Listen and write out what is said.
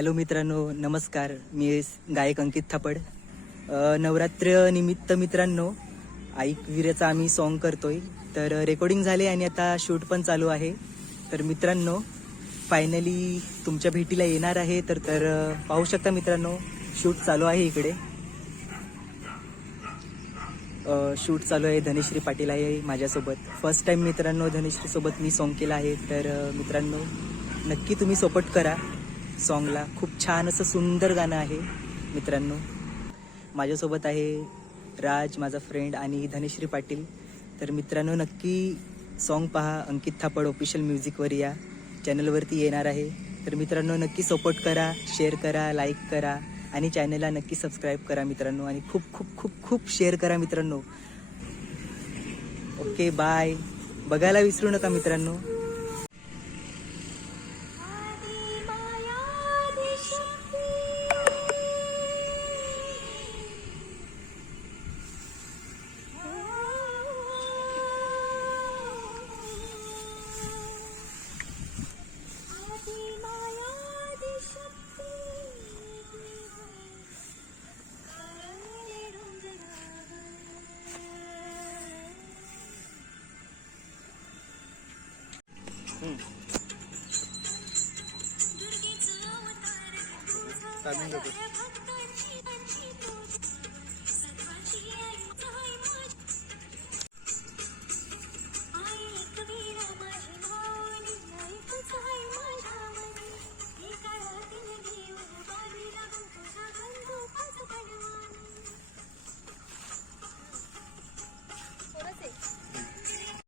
Hello मित्रांनो, नमस्कार. मी गायक अंकित थापड. नवरात्र निमित्त मित्रांनो ऐक वीराचा आम्ही सॉन्ग करतोय. तर रेकॉर्डिंग झाले आणि आता शूट पण चालू आहे. तर मित्रांनो फायनली तुमच्या भेटीला येणार आहे. तर तर पाहू शकता मित्रांनो, शूट चालू आहे इकडे. शूट चालू आहे. धनेश्री पाटील आहे माझ्यासोबत. फर्स्ट टाइम मित्रांनो धनेश्रीसोबत मी सॉन्ग केला आहे. तर मित्रांनो नक्की तुम्ही सपोर्ट करा सॉन्गला. खूप छान असं सुंदर गाणं आहे मित्रांनो. माझ्यासोबत आहे राज माझा फ्रेंड आणि धनेश्री पाटील. तर मित्रांनो नक्की सॉन्ग पहा. अंकित थापड ऑफिशियल म्युझिकवर या चॅनलवरती येणार आहे. तर मित्रांनो नक्की सपोर्ट करा, शेअर करा, लाईक करा आणि चॅनलला नक्की सबस्क्राईब करा मित्रांनो. आणि खूप खूप खूप खूप शेअर करा मित्रांनो. Okay bye. बघायला विसरू नका मित्रांनो. टायमिंग